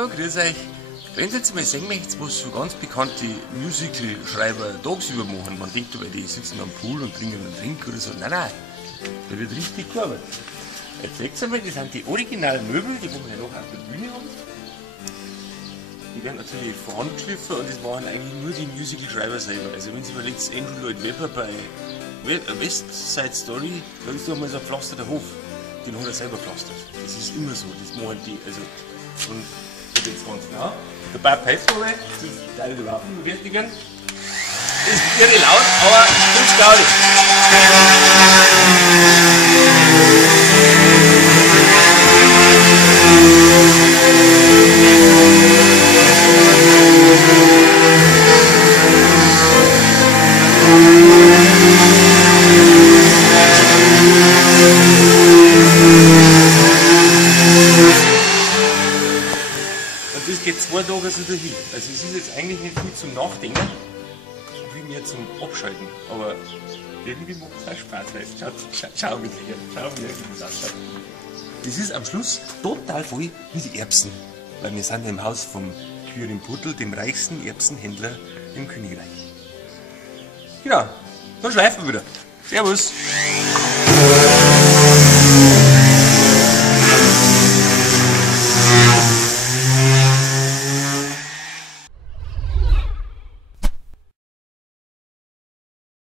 So, grüß euch. Wenn ihr jetzt mal sehen möchtet, was so ganz bekannte Musical-Schreiber tagsüber machen, man denkt aber, die sitzen am Pool und trinken einen Drink oder so. Nein, nein, da wird richtig gearbeitet. Jetzt seht ihr mal, das sind die originalen Möbel, die wir ja noch auf der Bühne haben. Die werden natürlich von Hand geschliffen und das machen eigentlich nur die Musical-Schreiber selber. Also wenn Sie überlegt, Andrew Lloyd Webber bei West Side Story, da ist doch mal so ein pflasterter Hof. Den hat er selber pflastert. Das ist immer so, das machen die. Also, und jetzt ganz klar. Der Bab hilft mir, die Teile überhaupt nicht bewertigen. Das ist irre laut, aber ganz klar. Und das geht 2 Tage so dahin. Also es ist jetzt eigentlich nicht viel zum Nachdenken, wie mehr zum Abschalten. Aber irgendwie macht es auch Spaß, weil schau mit hier, schau wie das ausschaut. Das ist am Schluss total voll wie die Erbsen. Weil wir sind ja im Haus vom Quirin Pudel, dem reichsten Erbsenhändler im Königreich. Genau, dann schleifen wir wieder. Servus!